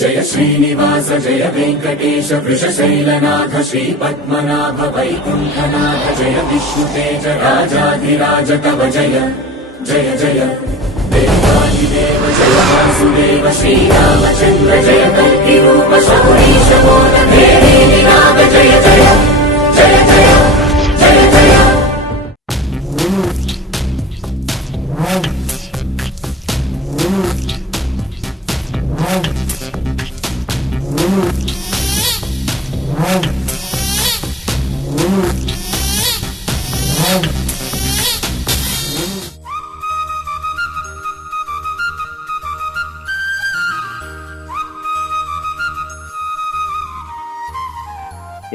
జయ శ్రీనివాస జయ వెంకటేశ వృషశైలనాథ శ్రీ పద్మనాభ వైకుంఠనాథ జయ విష్ణుతేజ రాజాధిరాజ కవ జయ జయ జయ దేవాదిదేవ జయ వాసుదేవ శ్రీరామచంద్ర జయ కల్కి రూప శౌరీశ మోద దేవి వినాద జయ జయ జయ జయ జయ జయ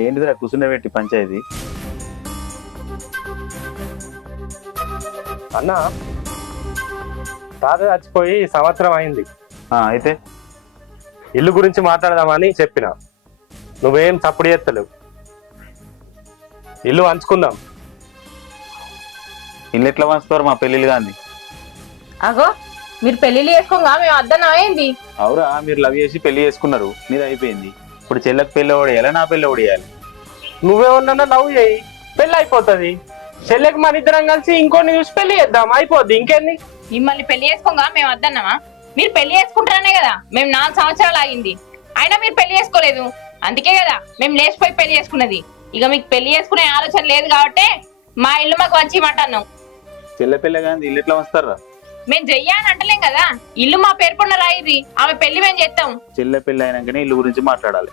ఏంటిదిరా కూర్చుండబెట్టి పంచాయతీ అన్న తాత చచ్చిపోయి సంవత్సరం అయింది. అయితే ఇల్లు గురించి మాట్లాడదామని చెప్పిన, నువ్వేం తప్పుడు చేస్తలేవు. ఇల్లు పంచుకుందాం. ఇల్లు ఎట్లా పంచుతారు మా పెళ్ళిళ్ళు కానీ? అగో మీరు పెళ్లిళ్ళు చేసుకోగా మేము అద్దనం అయింది. అవురా, మీరు లవ్ చేసి పెళ్లి చేసుకున్నారు, నీది అయిపోయింది. ఇప్పుడు చెల్లెకి పెళ్ళి ఓడియాలి, నా పెళ్ళి ఓడియాలి. నువ్వేమన్నా లవ్ చేయి, పెళ్లి అయిపోతుంది. చెల్లెకి మన ఇద్దరం కలిసి ఇంకోని చూసి పెళ్లి చేద్దాం, అయిపోద్ది. ఇంకేంది? మిమ్మల్ని పెళ్లి చేసుకోగా మేము అద్దన్నామా? మీరు పెళ్లి చేసుకుంటారనే కదా మేము 4 సంవత్సరాలు ఆగింది. అయినా మీరు పెళ్లి చేసుకోలేదు, అందుకే కదా మేము లేచిపోయి పెళ్లి చేసుకున్నది. ఇక మీకు పెళ్లి చేసుకునే ఆలోచన లేదు కాబట్టి మా ఇల్లు మాకు వచ్చి అన్నాం. చెల్లె పెళ్ళి కానీ ఇల్లు ఎట్లా వస్తారా? మేము చెయ్యని అంటలేం కదా, ఇల్లు మా పేరు పడిన రాయిది, ఆమె పెళ్లి మేము చేస్తాం. చెల్లె పెళ్ళి అయినాకనే ఇల్లు గురించి మాట్లాడాలి.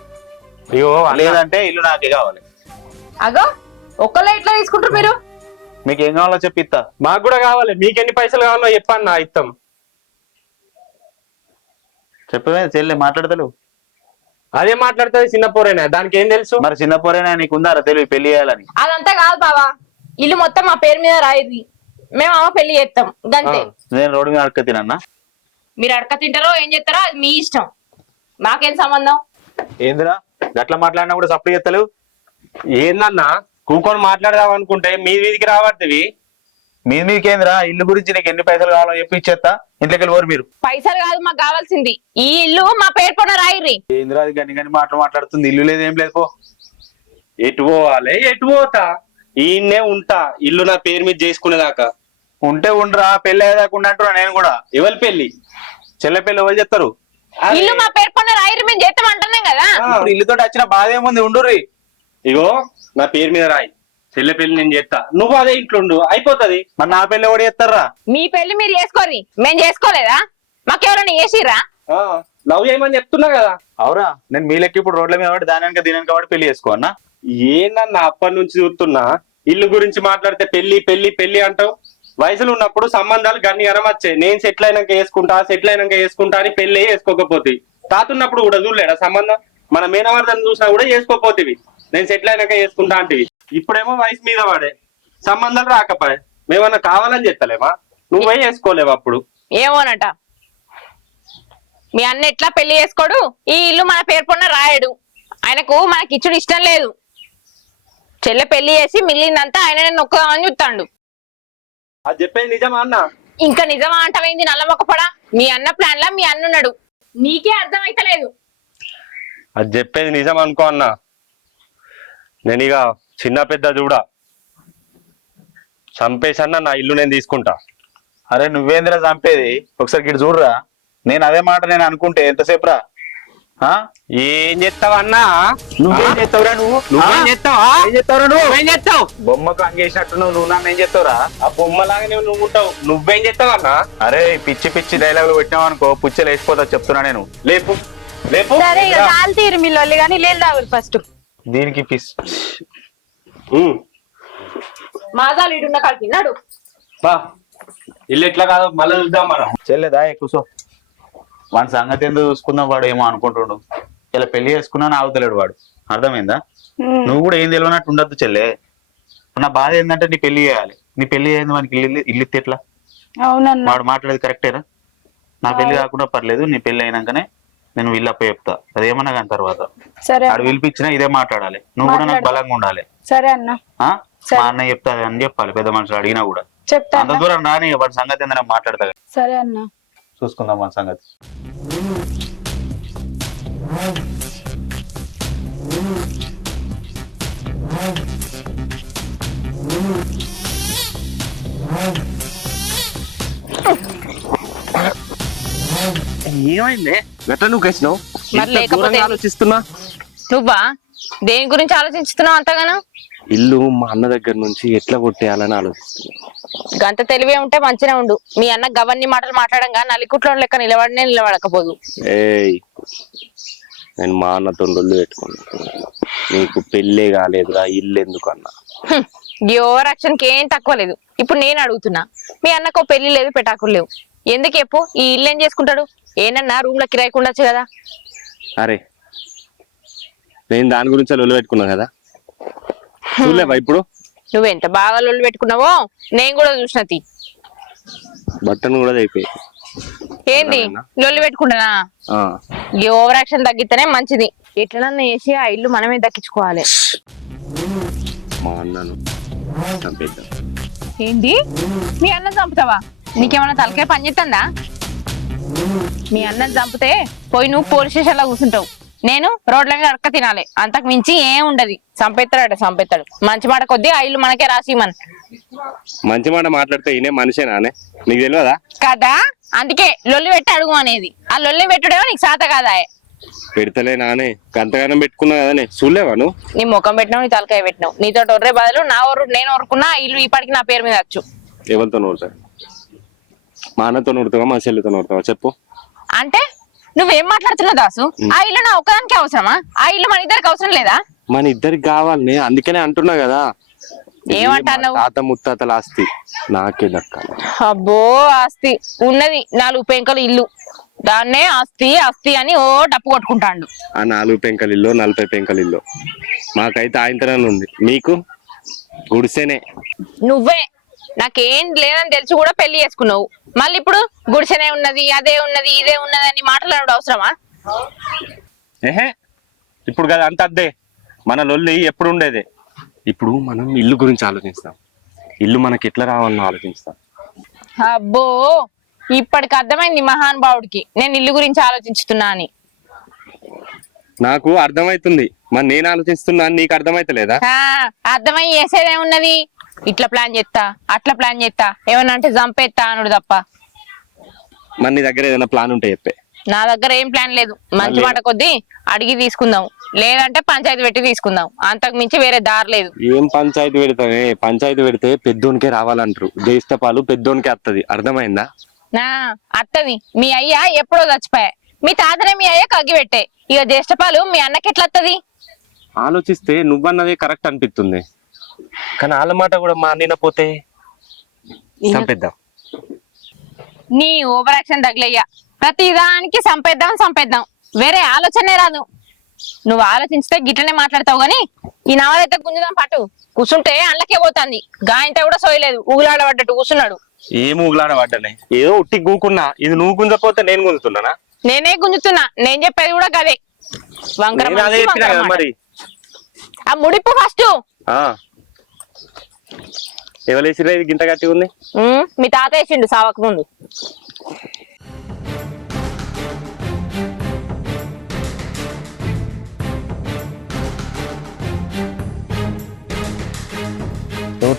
అయ్యో లేదంటే ఇల్లు నాకే కావాలి. అగో ఒక్కళ్ళ ఇట్లా తీసుకుంటారు మీరు? మీకు ఏం కావాలో చెప్పిస్తా. మాకు కూడా కావాలి. మీకెన్ని పైసలు కావాలో చెప్పన్నా, ఇస్తాం. చెప్పవే చెల్లె మాట్లాడతలేవు? అదే మాట్లాడుతుంది చిన్న పోరేనా, దానికి ఏం తెలుసు? మరి చిన్న పోరైనా నీకుందారా తెలివి పెళ్లి చేయాలని? అదంతా కాదు బావా, ఇల్లు మొత్తం మా పేరు మీద రాయిది, మేము అమ్మ పెళ్లి చేస్తాం గంతే. నేను రోడ్డు మీద అడక తినన్నా? మీరు అడక తింటారో ఏం చేస్తారో అది మీ ఇష్టం, మాకేం సంబంధం. ఏందిరా గట్లా మాట్లాడినా కూడా సప్లై చేస్తలేవు? ఏందన్నా కూకొని మాట్లాడదాం అనుకుంటే మీ వీధికి రావద్దు. మీకేంద్రా ఇల్లు గురించి నీకు ఎన్ని పైసలు కావాలో చెప్పి ఇచ్చేస్తా. ఇంట్లోకి వెళ్ళి మీరు. పైసలు కాదు మాకు కావాల్సింది, ఈ ఇల్లు మా పేరు పైన రాయిర్రి. ఏంద్రా అది గని మాట్లాడుతుంది? ఇల్లు లేదు ఏం లేదు. పో. ఎటు పోవాలి? ఎటు పోతా? ఈయన్నే ఉంటా, ఇల్లు నా పేరు మీద చేసుకునేదాకా. ఉంటే ఉండరా, పెళ్లి అయ్యేదాకుండా అంటున్నా నేను కూడా. ఎవరి పెళ్లి? చెల్లె పెళ్లి ఎవరు చెప్తారు? ఇల్లు మా పేరు పైన రాయిర్రి, మేము చేస్తాం అంటున్నాం కదా. ఇప్పుడు ఇల్లుతో వచ్చిన బాధ ఏముంది? ఉండుర్రి. ఇగో నా పేరు మీద రాయి, చెల్లె పెళ్లి నేను చేస్తా, నువ్వు అదే ఇంట్లో ఉండు, అయిపోతుంది. మరి నా పెళ్లి ఎవరు చేస్తారా? మీ పెళ్లి మీరు చేసుకోరి, మేము చేసుకోలేదా? మాకెవరైనా చేసిర్రా? లవ్ చేయమని చెప్తున్నా కదా. అవురా, నేను మీ లెక్క ఇప్పుడు రోడ్ల మీద కాబట్టి దాని వెనక దీని వెనక కాబట్టి పెళ్లి చేసుకో అన్నా. ఏందన్నా అప్పటి నుంచి చూస్తున్నా, ఇల్లు గురించి మాట్లాడితే పెళ్లి పెళ్లి పెళ్లి అంటావు. వయసులో ఉన్నప్పుడు సంబంధాలు గన్ని వచ్చాయి. నేను సెటిల్ అయినాక వేసుకుంటా అని పెళ్లి చేసుకోకపోతే, తాతున్నప్పుడు కూడా చూడలేడా సంబంధం? మన మేనవర్ధన చూసినా కూడా చేసుకోపోతేవి, నేను సెటిల్ అయినాక వేసుకుంటా అంటే. ఇప్పుడేమో వయసు మీద వాడే సంబంధాలు రాకపోయా, మేమన్నా కావాలని చెప్తలేమా? నువ్వే చేసుకోలేవు అప్పుడు. ఏమోనట మీ అన్న ఎట్లా పెళ్లి చేసుకోడు, ఈ ఇల్లు మన పేరు పైన రాయడు, ఆయనకు మనకి ఇచ్చుడు ఇష్టం లేదు. చెల్లె పెళ్లి చేసి మిగిలిందంతా ఆయన నొక్కదామని చూస్తాడు. అది చెప్పేది నిజమా అన్న? ఇంకా నిజమా అంటవేంది నల్లమొక్కపడా? మీ అన్న ప్లాన్ లా మీ అన్నున్నాడు, నీకే అర్థం అయితలేదు. అది చెప్పేది నిజం అనుకో అన్న, నేను ఇక చిన్న పెద్ద చూడా చంపేసన్నా నా ఇల్లు నేను తీసుకుంటా. అరే నువ్వేంద్రా చంపేది? ఒకసారి గిట్ చూడరా. నేను అదే మాట నేను అనుకుంటే ఎంతసేపు రా? ఏం చేస్తావా అన్నా? నువ్వేం చేస్తావురా? నువ్వేం చేస్తావా? ఏం చేస్తావురా? నువ్వేం చేస్తావు? బొమ్మకు అంగేసినట్టు నువ్వు నన్ను ఏం చేస్తావురా? ఆ బొమ్మలాగానే నువ్వు ఉంటావు. నువ్వేం చేస్తావు అన్నా? అరే పిచ్చి పిచ్చి డైలాగులు పెట్టినావు అనుకో, పుచ్చలు వేసిపోతా చెప్తున్నా నేను. లేపు లేపు. సరే ఇక కాలు తీరు మీ లొల్లి కానీ నీళ్ళు తాగురు ఫస్ట్. దీనికి పిస్ మాజాలు ఇడున్న కాడికి తిన్నాడు. బా ఇల్లు ఎట్లా కాదు మళ్ళీ చూద్దాం మనం. చెల్లేదా కూర్చో. వాడి సంగతి ఎందుకు చూసుకుందాం, వాడు ఏమో అనుకుంటుండు. ఇలా పెళ్లి చేసుకున్నా ఆగుతలేడు వాడు, అర్థమైందా? నువ్వు కూడా ఏం తెలియనట్టు ఉండద్దు చెల్లె. నా బాధ ఏంటంటే నీ పెళ్లి చేయాలి, నీ పెళ్లి అయింది వానికి ఇల్లు ఇస్తే ఎట్లా? అవునన్నా వాడు మాట్లాడేది కరెక్టేనా? నా పెళ్లి కాకుండా పర్లేదు, నీ పెళ్లి అయినాకనే నేను వీళ్ళు అప్ప చెప్తా, అదేమన్నా కానీ తర్వాత. సరే ఆడు పిలిపించినా ఇదే మాట్లాడాలి, నువ్వు కూడా నాకు బలంగా ఉండాలి. సరే అన్న, మా అన్న చెప్తా అని చెప్పాలి, పెద్ద మనుషులు అడిగినా కూడా. చెప్తా. అంత దూరం రాని వాడి సంగతి ఏందని మాట్లాడతా. సరే అన్న, చూసుకుందాం మన సంగతి. ఏమైంది గట్ల నువ్వు కసినావు మరి లేకపోతే ఆలోచిస్తున్నా నువ్వా దేని గురించి ఆలోచిస్తున్నావు అంతగానో? ఇల్లు మా అన్న దగ్గర నుంచి ఎట్లా కొట్టేయాలని ఆలోచిస్తున్నా. గంత తెలివే ఉంటే మంచిగా ఉండు. మీ అన్న గవర్నీ మాటలు మాట్లాడంగా నలికుట్లో లెక్క నిలబడినే నిలబడకపోదు. ఏయ్ నేను మా అన్నతో లొల్లి పెట్టుకున్నా. నీకు పెళ్ళే కాలేదురా ఇల్లు ఎందుకు అన్నా. ఓవర్ యాక్షన్ కి ఏం తక్కువ లేదు. ఇప్పుడు నేను అడుగుతున్నా, మీ అన్నకు పెళ్లి లేదు పెటాకులు లేవు, ఎందుకు చెప్పు? ఈ ఇల్లు ఏం చేసుకుంటాడు? ఏనన్నా రూమ్ లో కిరాయికి ఉండొచ్చు కదా. అరే నేను దాని గురించి లొల్లి పెట్టుకున్నా కదా, చూడలేవా ఇప్పుడు? నువ్వెంత బాగా లొల్లి పెట్టుకున్నావో నేను కూడా చూసినది. బట్టను కూడా అయిపోయి ఏంది లొల్లి పెట్టుకుంటానా? ఈ ఓవర్ యాక్షన్ తగ్గితేనే మంచిది. ఎట్లనన్నా వేసి ఆ ఇల్లు మనమే దక్కించుకోవాలి. మా అన్నను చంపేద్దాం. ఏంది మీ అన్నం చంపుతావా? నీకేమన్నా తలకాయ పని చేస్తుందా? మీ అన్నం చంపితే పోయి నువ్వు పోలీస్ స్టేషన్ లో కూర్చుంటావు, నేను రోడ్ల మీద అడక తినాలి. అంతకు మించి ఏం ఉండదు. చంపేస్తాడు చంపేస్తాడు. మంచి మాట కొద్దీ ఆ ఇల్లు మనకే రాసి మన మంచి మాట మాట్లాడితే ఈయనే మనిషేనానే నీకు తెలియదా కదా? అందుకే లొల్లి పెట్టి అడుగు అనేది. ఆ లొల్లి పెట్టుడేమో నీకు సాత కాదా? పెడతలే నానే గంతగానం పెట్టుకున్నా కదనే, చూడలేవా నువ్వు? నీ ముఖం పెట్టినావు, నీ తలకాయ పెట్టినావు. నీతో ఒర్రే బదులు నా ఒర్రు నేను ఒరుకున్నా ఆ ఇల్లు ఇప్పటికి నా పేరు మీద వచ్చు. ఎవరితో నోడతావు? మా అన్నతో నోడతావా మా చెల్లితో నోడతావా చెప్పు? అంటే నువ్వేం మాట్లాడుతున్నావు దాసు? ఆ ఇల్లు నా ఒక్కదానికి అవసరమా? ఆ ఇల్లు మన ఇద్దరికి అవసరం లేదా? మన ఇద్దరికి కావాలని అందుకనే అంటున్నా కదా. ఏమంటావు? తాత ముత్తాతల ఆస్తి నాకే దక్కాలి. అబ్బో ఆస్తి ఉన్నది 4 పెంకలు ఇల్లు, దాన్నే ఆస్తి ఆస్తి అని ఓ డప్పు కొట్టుకుంటాండు. ఆ 4 పెంకల ఇల్లు 40 పెంకల ఇల్లు మాకైతే ఆయంతరాన్ని ఉంది, మీకు గుడిసేనే. నువ్వే నాకేం లేదని తెలిసి కూడా పెళ్లి చేసుకున్నావు. మళ్ళీ ఇప్పుడు గుడిసెనే ఉన్నది, అదే ఉన్నది, ఇదే ఉన్నది అని మాట్లాడడం అవసరమా? ఏహే ఇప్పుడు కదా అంత అద్దే, మన లొల్లి ఎప్పుడు ఉండేదే. ఇప్పుడు మనం ఇల్లు గురించి ఆలోచిస్తాం, ఇల్లు మనకి ఎట్లా రావాలని ఆలోచిస్తాం. అబ్బో ఇప్పటికి అర్థమైంది మహానుభావుడికి నేను ఇల్లు గురించి ఆలోచించుతున్నా అని. నాకు అర్థమైతుంది, మరి నేను ఆలోచిస్తున్నా నీకు అర్థమైతలేదా? అర్థమై చేసేదేమున్నది? ఇట్లా ప్లాన్ చేస్తా అట్లా ప్లాన్ చేస్తా, ఏమన్నా అంటే చంపేస్తా అనుడు తప్ప. మరి నీ దగ్గర ఏదైనా ప్లాన్ ఉంటే చెప్పే. నా దగ్గర ఏం ప్లాన్ లేదు. మంచి మాట కొద్దీ అడిగి తీసుకుందాం, లేదంటే పంచాయతీ పెట్టి తీసుకుందాం. అంతకు మించి వేరే దారి లేదు. ఏం పంచాయతీ పెడతానే? పంచాయతీ పెడితే పెద్దోనికే రావాలంటారు, దేశపాలు పెద్దోనికే వస్తుంది, అర్థమైందా? నా అత్తది మీ అయ్య ఎప్పుడో చచ్చిపోయా, మీ తాతనే మీ అయ్య కగ్గి పెట్టే, ఇక జ్యేష్ఠపాలు మీ అన్నకి ఎట్లా వస్తుంది? ఆలోచిస్తే నువ్వన్నదే కరెక్ట్ అనిపిస్తుంది, కానీ వాళ్ళ మాట కూడా మా అన్న పోతే చంపేద్దాం. నీ ఓవర్ యాక్షన్ తగిలయ్యా. ప్రతి దానికి సంపేద్దాం, వేరే ఆలోచనే రాదు. నువ్వు ఆలోచించితే గిట్లనే మాట్లాడతావు గాని ఈ నవలైతే గుంజుదాం పాటు కూర్చుంటే అల్లకే పోతుంది. గాయంతా కూడా సోయలేదు, ఊగులాడబడ్డట్టు కూర్చున్నాడు. ఏం ఊగులాడబడ్డానే? ఏదో ఉట్టి గూకున్నా, ఇది నువ్వు గుంజపోతే నేను గుంజుతున్నానా? నేనే గుంజుతున్నా, నేను చెప్పేది కూడా గదే. మరి ఆ ముడిపు ఫస్ట్ ఎవరేసిరా? ఇది గింత గట్టి ఉంది. మీ తాత వేసిండు సావక ముందు.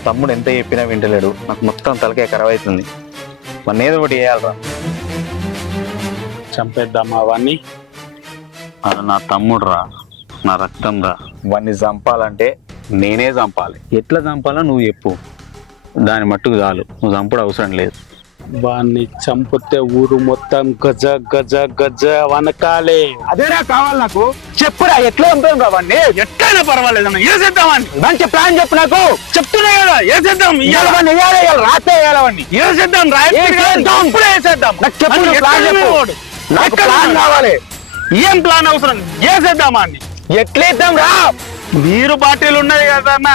తమ్ముడు ఎంత చెప్పినా వింటలేడు, నాకు మొత్తం తలకే ఖరాబ్ అవుతుంది. మన ఏదో ఒకటి చేయాలరా. చంపేద్దామా వాడిని? అది నా తమ్ముడు రా, నా రక్తం రా. వాడిని చంపాలంటే నేనే చంపాలి. ఎట్లా చంపాలో నువ్వు చెప్పు, దాని మట్టుకు చాలు, నువ్వు చంపుడు అవసరం లేదు. వాడిని చంపితే ఊరు మొత్తం గజ గజ గజ వనకాలే. అదేనా కావాలి నాకు? చెప్పురా, ఎట్లా చంపాం రా వాడిని? ఎట్లయినా పర్వాలేదు అన్న, వేసేద్దామని మంచి ప్లాన్ చెప్పు నాకు. చెప్తున్నా కదా, వేసేద్దాం. రాత్రే వేయాలని వేసేద్దాం, ఇప్పుడే వేసేద్దాం. నాకు ప్లాన్ కావాలి. ఏం ప్లాన్ అవసరం? వేసేద్దామా అని. ఎట్లేద్దాం రా? నీరు బాటిల్ ఉన్నది కదా అన్న,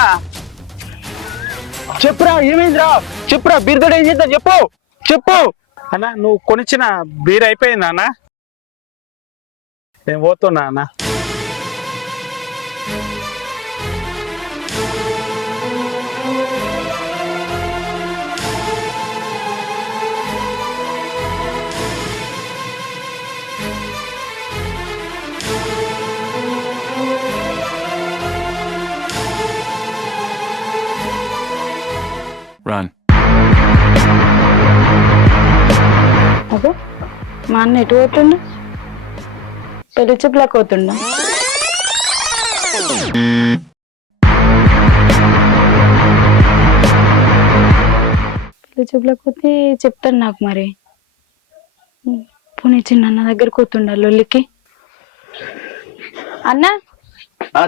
చెప్పురా, ఏమైందిరా? చెప్పురా, బీర్దోడు ఏం చేద్దాం చెప్పు చెప్పు. అన్న నువ్వు కొనిచ్చిన బీర్ అయిపోయిందా అన్న? నేను పోతున్నా అన్న. Run. అదే మా అన్న ఎటు పోతుండు? పెళ్లి చూపులకు పోతుండా? పెళ్లి చూపులకు పోతే చెప్తాను నాకు మరి. పోనీ చిన్న దగ్గరకు పోతుండా లొల్లికి? అన్న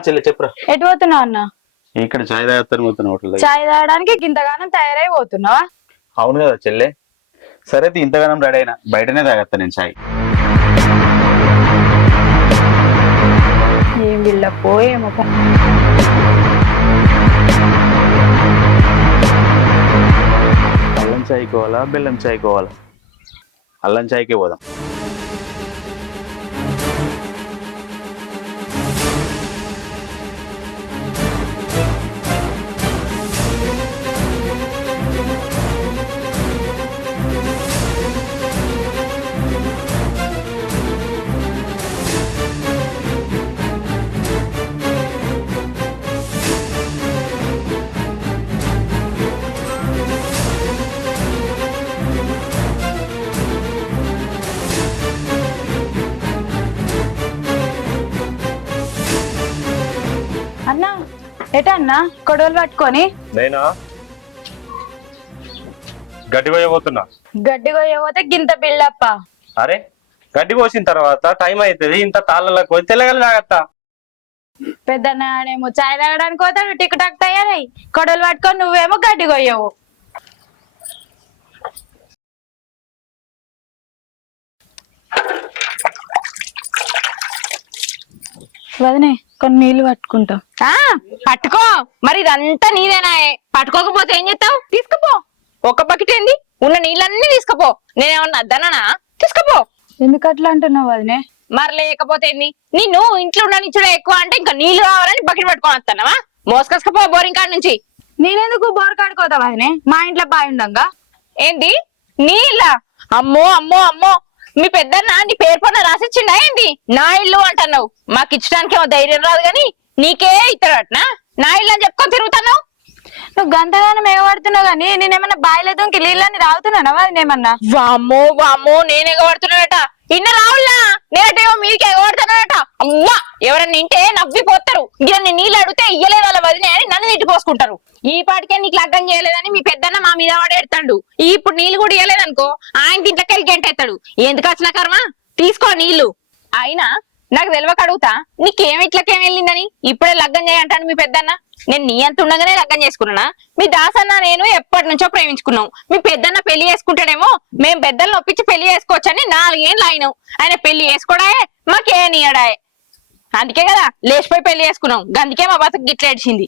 చెల్లె చెప్పురా. ఎటు పోతున్నావు అన్న? ఇక్కడ చాయ్ తాగుతాను పోతున్నా హోటల్. చాయ్ తాగడానికి ఇంతగానం తయారై పోతున్నావా? అవును కదా చెల్లె. సరే ఇంతగానం రెడీ అయినా బయటనే తాగత్తా నేను చాయ్. ఏం వీళ్ళపో ఏమో. అల్లం చాయ్ కోవాలా బెల్లం చాయ్ కోవాలా? అల్లం చాయ్కే పోదాం. అన్న ఎటన్నా కొడవలు పట్టుకొని? నేనా గడ్డి పోయబోతున్నా. గడ్డి కొయ్యబోతే గింత బిల్డప్ప. అరే గడ్డి కోసిన తర్వాత టైం అవుతుంది, ఇంత తాళ్ళలోకి పోయి తెల్లగలు తాగత్తా. పెద్దనేమో చాయ్ తాగడానికి పోతాడు, టిక్ టాక్ తయారై. కొడవలు పట్టుకొని నువ్వేమో గడ్డి కొయ్యవు. వదినే కొన్ని నీళ్లు పట్టుకుంటాం. పట్టుకో, మరి ఇదంతా నీదేనా? పట్టుకోకపోతే ఏం చేస్తావు? తీసుకుపో. ఒక బకెట్ ఏంది, ఉన్న నీళ్ళన్నీ తీసుకుపో. నేనేమన్నా అద్దనా? తీసుకుపో. ఎందుకు అట్లా అంటున్నావు వదినే? మరి లేకపోతే ఏంది? నిన్ను ఇంట్లో ఉండనిచ్చుడే ఎక్కువ అంటే ఇంకా నీళ్లు కావాలని బకెట్ పట్టుకొని వస్తానవా? మోసుకొసుకపో బోరింగ్ కాడ నుంచి. నేనెందుకు బోర్ కాడుకోతా వదినే? మా ఇంట్లో బావి ఉండంగా. ఏంది నీళ్ళ? అమ్మో అమ్మో అమ్మో, మీ పెద్దన్న నీ పేరు పైన రాసిచ్చిండా ఏంది? నా ఇల్లు అంటున్నావు. మాకు ఇచ్చడానికి ఏమో ధైర్యం రాదు గాని నీకే ఇస్తాడటనా? నా ఇల్లు అని చెప్పుకొని తిరుగుతున్నావు. నువ్వు గంతగానం ఎగబడుతున్నావు గానీ నేనేమన్నా బావిలో దొంకి నీళ్ళని రావుతున్నానా వదినేమన్నా? వామ్మో వామ్మో, నేను ఎగబడుతున్నాడట. ఇన్న రావుల్లా, నేనటేమో మీరికి ఎగబడుతున్నాడట. అవ్వా, ఎవరన్నా ఇంటే నవ్విపోతారు. గిన్నె నీళ్ళు అడిగితే ఇయ్యలేదు వాళ్ళ వదిలే అని నన్ను తిట్టిపోసుకుంటారు. ఈ పాటికే నీకు లగ్గం చేయలేదని మీ పెద్దన్న మా మీద వాడేడతాడు. ఇప్పుడు నీళ్లు కూడా ఇయ్యలేదనుకో ఆయన ఇంట్లోకెళ్ళి గంటెత్తాడు. ఎందుకు వచ్చిన కర్మ? తీసుకో నీళ్లు. అయినా నాకు తెలియక అడుగుతా, నీకేం ఇట్లకేం వెళ్ళిందని? ఇప్పుడే లగ్గం చేయంటాను మీ పెద్దన్న. నేను నీ అంత ఉండగానే లగ్గం చేసుకున్నానా? మీ దాసన్న నేను ఎప్పటి నుంచో ప్రేమించుకున్నాం. మీ పెద్దన్న పెళ్లి చేసుకుంటాడేమో మేం పెద్దలను ఒప్పించి పెళ్లి చేసుకోవచ్చని 4 ఏళ్ళు అయినాం. ఆయన పెళ్లి చేసుకోడాయే, మాకేనియడాయే. అందుకే కదా లేచిపోయి పెళ్లి చేసుకున్నాం. అందుకే మా బతుకు గిట్ల ఏడ్చింది.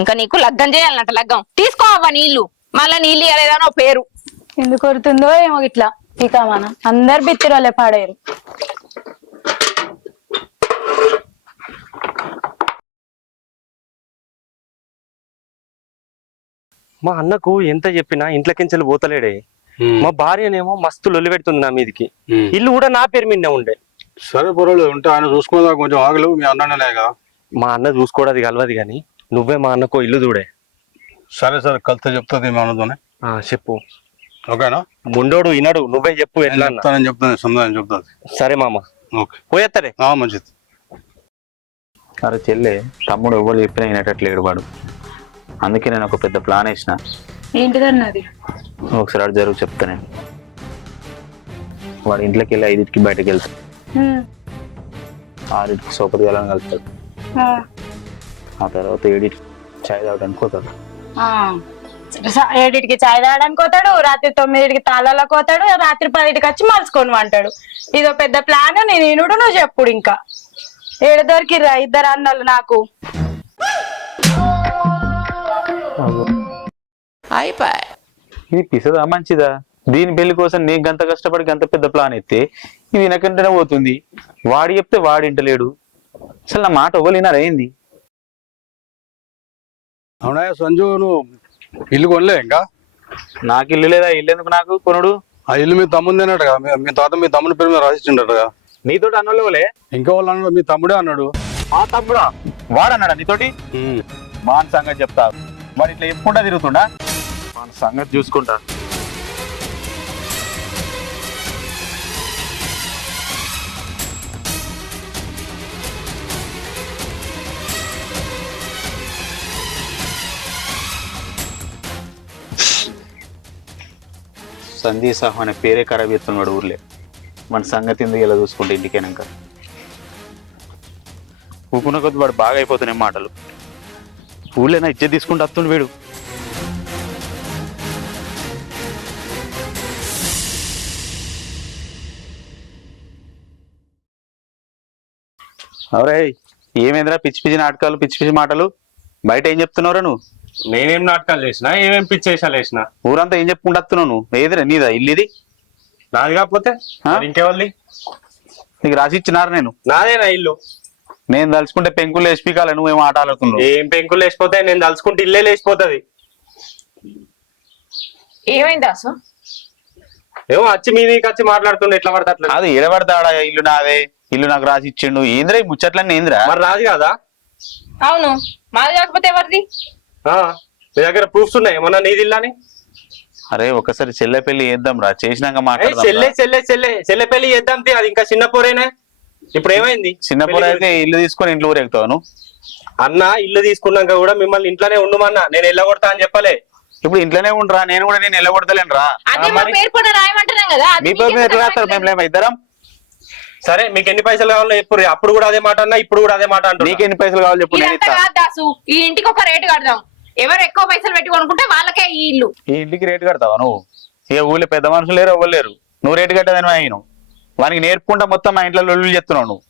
ఇంకా నీకు లగ్గం చేయాలన్నట. లగ్గం తీసుకోవా నీళ్లు. మళ్ళా నీళ్ళు ఇవ్వలేదని ఓ పేరు. ఎందుకు కొడుతుందో ఏమో ఇట్లా. ఇక మన అందరు బిత్తిరు వాళ్ళే పాడేరు. మా అన్నకు ఎంత చెప్పినా ఇంట్లోకించెలు పోతలేడే. మా భార్యనేమో మస్తు లొల్లి పెడుతుంది నా మీదికి. ఇల్లు కూడా నా పేరు మీదనే ఉండే. సరే పర్వాలేదు ఉంటే ఆయన చూసుకుందా, కొంచెం ఆగలు. మీ అన్ననేగా. మా అన్న చూసుకోవడానికి కలవదు గాని నువ్వే మా అన్నకో ఇల్లు చూడే. సరే సరే కలిస్తే చెప్తుంది మీ అన్నతోనే. చెప్పు. ఓకేనా? ముండోడు వినడు, నువ్వే చెప్పు ఎట్లా. చెప్తాను సందాయం చెప్తాది. సరే మామ. ఓకే పోయేస్తారే. మంచిది. అరే చెల్లె, తమ్ముడు ఎవరు చెప్పినా వినేటట్లేడు వాడు. అందుకే నేను ఒక పెద్ద ప్లాన్ వేసిన. ఏంటిదన్నది? ఒకసారి అటు జరుగు చెప్తా. నేను వాడు ఇంట్లోకి వెళ్ళి 5కి బయటకు వెళ్తాడు. 6కి సోపతి వెళ్ళని కలుపుతాడు. ఆ తర్వాత 7కి చాయ్ తాగడానికి పోతాడు. 7కి చాయ్ తాగడానికి పోతాడు, రాత్రి 9కి తాళాలకు పోతాడు, రాత్రి 10కి వచ్చి మలుచుకొని అంటాడు. ఇదో పెద్ద ప్లాన్. నేను ఈనుడు నువ్వు చెప్పుడు. ఇంకా ఏడు దొరికిర్రా 2 అన్నలు నాకు. ఇది పిసదా మంచిదా? దీని పెళ్లి కోసం నేను గంత కష్టపడి గంత పెద్ద ప్లాన్ ఎత్తే ఇది వెనకంటనే పోతుంది. వాడు చెప్తే వాడింటలేడు. అసలు నా మాట ఇవ్వలేనారా ఏంది? అవునా సంజు, నువ్వు ఇల్లు కొనలే ఇంకా? నాకు ఇల్లు లేదా? ఇల్లు ఎందుకు నాకు కొనుడు? ఆ ఇల్లు మీ తమ్ముందేనట్టుగా. మీ తాత మీ తమ్ముడి పేరు మీద రాసిచ్చిండటగా. నీతోటి అన్నోళ్ళే? ఇంకా వాళ్ళు అన్నాడు, మీ తమ్ముడే అన్నాడు. మా తమ్ముడా? వాడన్నాడా నీతోటి? వాని సంగతి చెప్తా. వాడు ఇట్లా చెప్పుకుంటా తిరుగుతుండా? వాని సంగతి చూసుకుంటా. సంధి సాహు అనే పేరే ఖరాబ్ చేస్తున్నాడు ఊర్లే. మన సంగతి ఎందుకు ఇలా చూసుకుంటే ఇంటికేనాక ఊకున్న కొద్ది వాడు బాగా అయిపోతున్నాయి మాటలు. ఊళ్ళేనా ఇజ్జత్ తీసుకుంటూ వస్తుండు వీడు. అవరే ఏమేంద్రా పిచ్చి పిచ్చి నాటకాలు పిచ్చి పిచ్చి మాటలు? బయట ఏం చెప్తున్నావురా నువ్వు? నేనేం నాటకాలు చేసినా ఏమేం పిచ్చేసాలు వేసినా? ఊరంతా ఏం చెప్పుకుంటూ వస్తున్నావు నువ్వు? ఏదిరా నీదా ఇల్లు ఇది? నాది కాకపోతే ఇంకెవరిది? నీకు రాసి ఇచ్చినారు నేను? నాదేనా ఇల్లు? నేను తలుచుకుంటే పెంకులు వేసిపోకాలి, నువ్వేమో ఆట ఆడుతున్నావు. ఏం పెంకులు లేచిపోతాయి, నేను తలుచుకుంటే ఇల్లే లేచిపోతుంది. ఏమైంది దాసు? ఏమో వచ్చి మీదికి వచ్చి మాట్లాడుతుండే ఎట్లా పడితే అట్లా. అది ఏడబడతాడా? ఇల్లు నాదే, ఇల్లు నాకు రాసి ఇచ్చిండు. ఏంద్రా ఈ ముచ్చట్లన్నీ ఏంద్రా? మరి రాదు కదా? అవును, మాది కాకపోతే ఎవరిది? మీ దగ్గర ప్రూఫ్స్ ఉన్నాయి ఏమన్నా నీది ఇల్లు అని? అరే ఒకసారి చెల్లె పెళ్లి చేద్దాం రా, చేసినాక చెల్లె మాట్లాడదాం. చెల్లె చెల్లె చెల్లె పెళ్లి చేద్దాం తీ, అది ఇంకా చిన్న పోరేనే. ఇప్పుడు ఏమైంది? చిన్నప్పుడు అయితే ఇల్లు తీసుకొని ఇంట్లో ఊరేగుతావు. అన్న ఇల్లు తీసుకున్నాక కూడా మిమ్మల్ని ఇంట్లోనే ఉండమన్నా, నేను వెళ్ళగొడతా అని చెప్పలే. ఇప్పుడు ఇంట్లోనే ఉండరా, నేను కూడా నేను వెళ్ళగొడతలేను రా. అదే మా పేరు కూడా రాయమంటున్నాం కదా. అది మీ పేరు మీకెందుకు ఎట్లా రాస్తారు? మేము ఇద్దరం. సరే మీకు ఎన్ని పైసలు కావాలో చెప్పు. అప్పుడు కూడా అదే మాట అన్నా, ఇప్పుడు కూడా అదే మాట అంటున్నా. నీకు ఎన్ని పైసలు కావాలి చెప్పు, నేను ఇదంతా ఇస్తా. కాదు దాసు, ఈ ఇంటికి ఒక రేటు కడదాం. ఎవరు ఎక్కువ పైసలు పెట్టి కొనుక్కుంటే వాళ్ళకే ఈ ఇల్లు. ఈ ఇంటికి రేటు కడతావా నువ్వు? ఇక ఊళ్ళో పెద్ద మనుషులు లేరు, ఎవ్వరు లేరు. నువ్వు రేటు కట్టదని ఆయన వానికి నేర్పుకుంటా మొత్తం మా ఇంట్లో లొల్లు చెప్తున్నావు నువ్వు.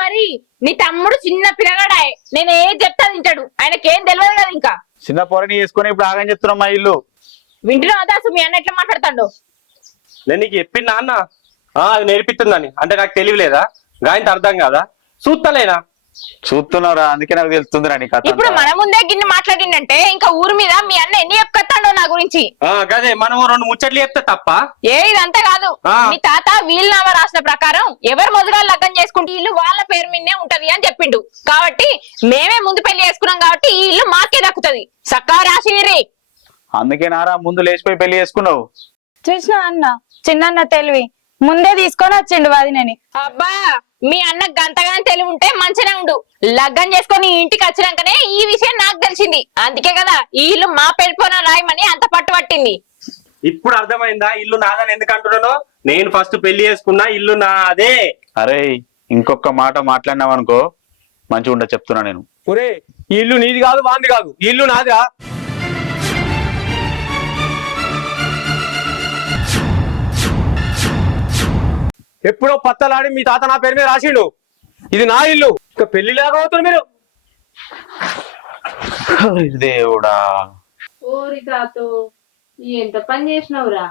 మరి నీ తమ్ముడు చిన్న పిల్లగాడాయే, నేను ఏం చెప్తా తింటాడు, ఆయనకేం తెలియదు కదా. ఇంకా చిన్న పొరని వేసుకొని ఇప్పుడు ఆగని చెప్తున్నావు మా ఇల్లు. వింటున్నావా దాసు? మీ అన్న ఎట్లా మాట్లాడతాడు? నేను నీకు చెప్పిందా అన్న? అది నేర్పిస్తుందని అంటే నాకు తెలియలేదా? గాయంత అర్థం కాదా? చూస్తలేనా? చూస్తున్నావురా, అందుకే నాకు తెలుస్తుందిరా నీ కథ. ఇప్పుడు మన ముందే గిన్నె మాట్లాడిందంటే ఇంకా ఊరి మీద మీ అన్న ఎన్ని చెప్పుకొస్తాడో నా గురించి. గదే మనం రెండు ముచ్చట్లు చెప్తే తప్ప? ఇదంతా కాదు. మీ తాత వీలునామా రాసిన ప్రకారం ఎవరు మొదలుగా లగ్గం చేసుకుంటే ఇల్లు వాళ్ళ పేరు మీదనే ఉంటది అని చెప్పిండు. కాబట్టి మేమే ముందు పెళ్లి చేసుకున్నాం కాబట్టి ఈ ఇల్లు మాకే దక్కుతుంది. సక్కా రాసిరి. అందుకే నారా ముందు లేచిపోయి పెళ్లి చేసుకున్నావు. చూసినా అన్న, చిన్న తెలివి ముందే తీసుకొని వచ్చిండు వదినని. అబ్బా, మీ అన్న గంతగానే తెలివి ఉంటే మంచిగా ఉండు. లగ్గం చేసుకొని ఇంటికి వచ్చినాకనే ఈ విషయం నాకు తెలిసింది. అందుకే కదా ఈ ఇల్లు మా పెళ్ళిపోయిన రాయమని అంత పట్టు పట్టింది. ఇప్పుడు అర్థమైందా ఇల్లు నాదని ఎందుకు అంటున్నానో? నేను ఫస్ట్ పెళ్లి చేసుకున్నా, ఇల్లు నాదే. అరే ఇంకొక మాట మాట్లాడినావు అనుకో మంచిగా ఉండ చెప్తున్నా నేను. ఒరే ఈ ఇల్లు నీది కాదు, వాంది కాదు, ఈ ఇల్లు నాదా. ఎప్పుడో పత్తలాడి మీ తాత నా పేరు మీద రాసిండు. ఇది నా ఇల్లు, ఇక పెళ్లి లాగా అవుతుంది మీరు. దేవుడా, ఓరి తాతో ఎంత పని చేసినవురా?